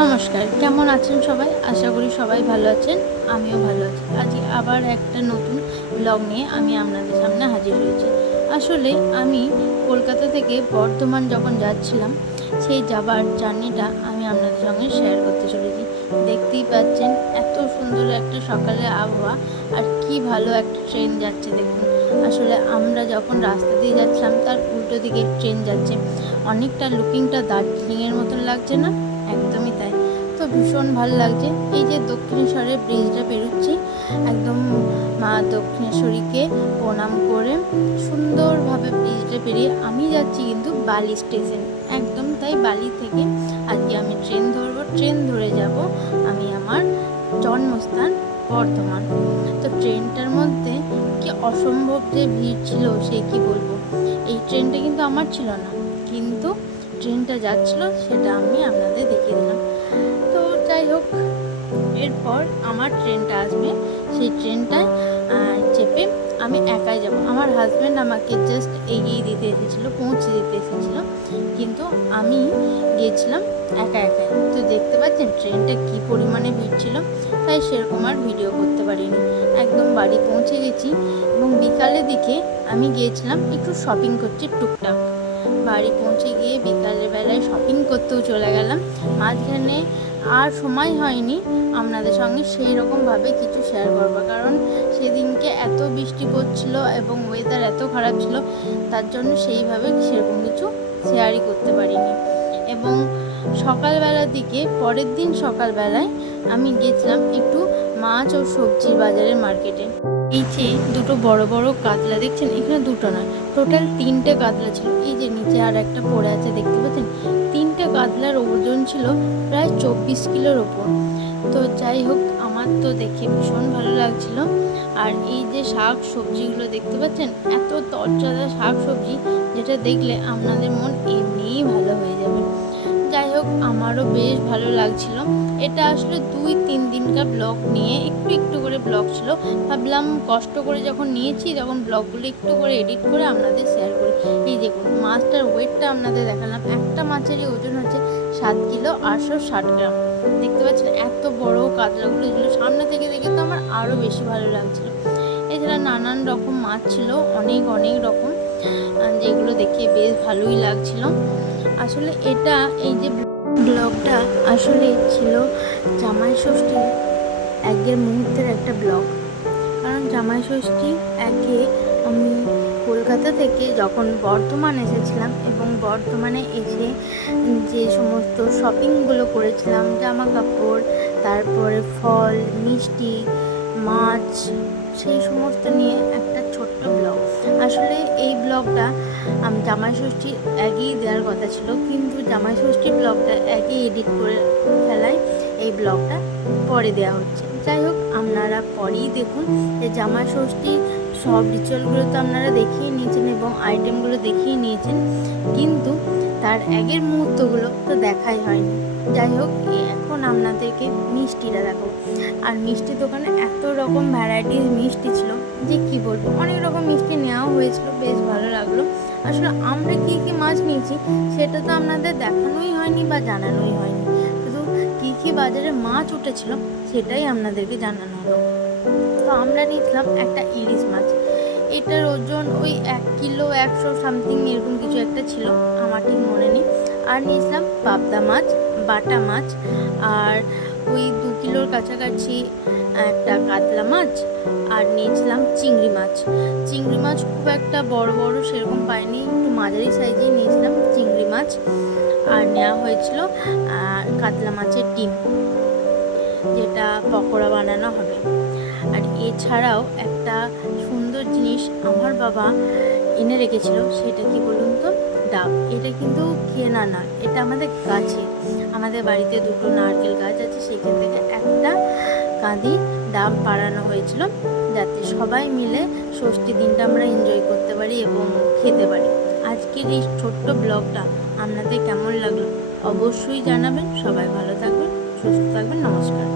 নমস্কার, কেমন আছেন সবাই? আশা করি সবাই ভালো আছেন, আমিও ভালো আছি। আজকে আবার একটা নতুন ব্লগ নিয়ে আমি আপনাদের সামনে হাজির হয়েছি। আসলে আমি কলকাতা থেকে বর্ধমান যখন যাচ্ছিলাম, সেই যাবার জার্নিটা আমি আপনাদের সঙ্গে শেয়ার করতে চলেছি। দেখতেই পাচ্ছেন এত সুন্দর একটা সকালে আবহাওয়া, আর কি ভালো একটা ট্রেন যাচ্ছে দেখুন। আসলে আমরা যখন রাস্তা দিয়ে যাচ্ছিলাম, তার উল্টো দিকে ট্রেন যাচ্ছে। অনেকটা লুকিংটা দার্জিলিংয়ের মতন লাগছে না? একদমই তাই। তো ভীষণ ভালো লাগছে। এই যে দক্ষিণেশ্বরের ব্রিজটা পেরোচ্ছি, একদম মা দক্ষিণেশ্বরীকে প্রণাম করে সুন্দরভাবে ব্রিজটা পেরিয়ে আমি যাচ্ছি কিন্তু বালি স্টেশন। একদম তাই, বালি থেকে আজকে আমি ট্রেন ধরবো, ট্রেন ধরে যাব আমি আমার জন্মস্থান বর্ধমান। তো ট্রেনটার মধ্যে কি অসম্ভব যে ভিড় ছিল, সে কি বলবো। এই ট্রেনটা কিন্তু আমার ছিল না, কিন্তু ট্রেনটা যাচ্ছিল, সেটা আমি আপনাদের দেখিয়ে দিলাম। তো যাই হোক, এরপর আমার ট্রেনটা আসবে, সেই ট্রেনটায় চেপে আমি একাই যাব। আমার হাজব্যান্ড আমাকে জাস্ট এগিয়ে দিতে এসেছিলো, পৌঁছে দিতে এসেছিলো, কিন্তু আমি গিয়েছিলাম একা একাই। তো দেখতে পাচ্ছেন ট্রেনটা কী পরিমাণে ভিড় ছিল, তাই সেরকম আর ভিডিও করতে পারিনি। একদম বাড়ি পৌঁছে গেছি, এবং বিকালের দিকে আমি গিয়েছিলাম একটু শপিং করছি টুকটাক। বাড়ি পৌঁছে গিয়ে বিকালের বেলায় শপিং করতেও চলে গেলাম। মাঝখানে আর সময় হয়নি আপনাদের সঙ্গে সেই রকমভাবে কিছু শেয়ার করবো, কারণ সেদিনকে এত বৃষ্টি পড়ছিল এবং ওয়েদার এত খারাপ ছিল, তার জন্য সেইভাবে সেরকম কিছু শেয়ারই করতে পারিনি। এবং সকালবেলার দিকে, পরের দিন সকালবেলায় আমি গেছিলাম একটু মাছ ও সবজির বাজারের মার্কেটে। এই যে দুটো বড় বড় কাতলা দেখছেন, এখানে দুটো নয়, টোটাল 3টে কাতলা ছিল। এই যে নিচে আর একটা পড়ে আছে দেখতে পাচ্ছেন, 3টে কাতলার ওজন ছিল প্রায় 24 কিলোর ওপর। তো যাই হোক, আমার তো দেখে ভীষণ ভালো লাগছিল। আর এই যে শাক সবজিগুলো দেখতে পাচ্ছেন, এত তরতাজা শাক সবজি, যেটা দেখলে আপনাদের মন এমনিই ভালো হয়ে যাবে। যাই হোক, আমারও বেশ ভালো লাগছিল। এটা আসলে 2-3 দিনকার ব্লগ নিয়ে একটু একটু করে ব্লগ ছিল। ভাবলাম কষ্ট করে যখন নিয়েছি, তখন ব্লগগুলো একটু করে এডিট করে আপনাদের শেয়ার করি। এই দেখুন, মাছটার ওয়েটটা আপনাদের দেখালাম। একটা মাছেরই ওজন হচ্ছে 7 কিলো 860 গ্রাম। দেখতে পাচ্ছেন এত বড় কাতলাগুলো ছিল। সামনে থেকে দেখে তো আমার আরও বেশি ভালো লাগছিল। এছাড়া নানান রকম মাছ ছিল, অনেক অনেক রকম, যেগুলো দেখে বেশ ভালোই লাগছিল। আসলে এটা, এই যে ব্লগটা আসলে ছিল জামাই ষষ্ঠীর আগের মুহূর্তের একটা ব্লগ। কারণ জামাই ষষ্ঠীর আগে আমি কলকাতা থেকে যখন বর্ধমান এসেছিলাম, এবং বর্ধমানে এসে যে সমস্ত শপিংগুলো করেছিলাম, জামা কাপড়, তারপরে ফল, মিষ্টি, মাছ, সেই সমস্ত নিয়ে একটা ছোট্ট ব্লগ। আসলে এই ব্লগটা আমি জামাই ষষ্ঠীর আগেই দেওয়ার কথা ছিল, কিন্তু জামাই ষষ্ঠীর ব্লগটা আগেই এডিট করে ফেলায় এই ব্লগটা পরে দেওয়া হচ্ছে। যাই হোক, আপনারা পরেই দেখুন যে জামাই ষষ্ঠীর সব রিচুয়ালগুলো তো আপনারা দেখিয়ে নিয়েছেন এবং আইটেমগুলো দেখিয়ে নিয়েছেন, কিন্তু তার আগের মুহূর্তগুলো তো দেখাই হয়নি। যাই হোক, এখন আপনাদেরকে মিষ্টিটা দেখো। আর মিষ্টির দোকানে এত রকম ভ্যারাইটিস মিষ্টি ছিল যে কি বলবো। অনেক রকম মিষ্টি নেওয়াও হয়েছিল, বেশ ভালো লাগলো। আসলে আমরা কী কী মাছ নিয়েছি সেটা তো আপনাদের দেখানোই হয়নি বা জানানোই হয়নি, শুধু কী কী বাজারে মাছ উঠেছিল সেটাই আপনাদেরকে জানানো হলো। তো আমরা নিয়েছিলাম একটা ইলিশ মাছ। এটার ওজন ওই 1 কিলো 100 সামথিং এরকম কিছু একটা ছিল, আমার ঠিক মনে নেই। আর নিয়েছিলাম পাবদা মাছ, বাটা মাছ, আর ওই 2 কিলোর কাছাকাছি একটা কাতলা মাছ, আর নিয়েছিলাম চিংড়ি মাছ। চিংড়ি মাছ খুব একটা বড় বড় সেরকম পাইনি, একটু মাঝারি সাইজেই নিয়েছিলাম চিংড়ি মাছ। আর নেওয়া হয়েছিল কাতলা মাছের ডিম, যেটা পকোড়া বানানো হবে। আর এছাড়াও একটা সুন্দর জিনিস আমার বাবা এনে রেখেছিল, সেটা কি বলুন তো, ডাব। এটা কিন্তু কেনা না, এটা আমাদের গাছে, আমাদের বাড়িতে দুটো নারকেল গাছ আছে, সেখান থেকে একটা কাঁদি ডাব পাড়ানো হয়েছিল, যাতে সবাই মিলে ষষ্ঠীর দিনটা আমরা এনজয় করতে পারি এবং খেতে পারি। আজকের এই ছোট্ট ব্লগটা আপনাদের কেমন লাগলো অবশ্যই জানাবেন। সবাই ভালো থাকবেন, সুস্থ থাকবেন। নমস্কার।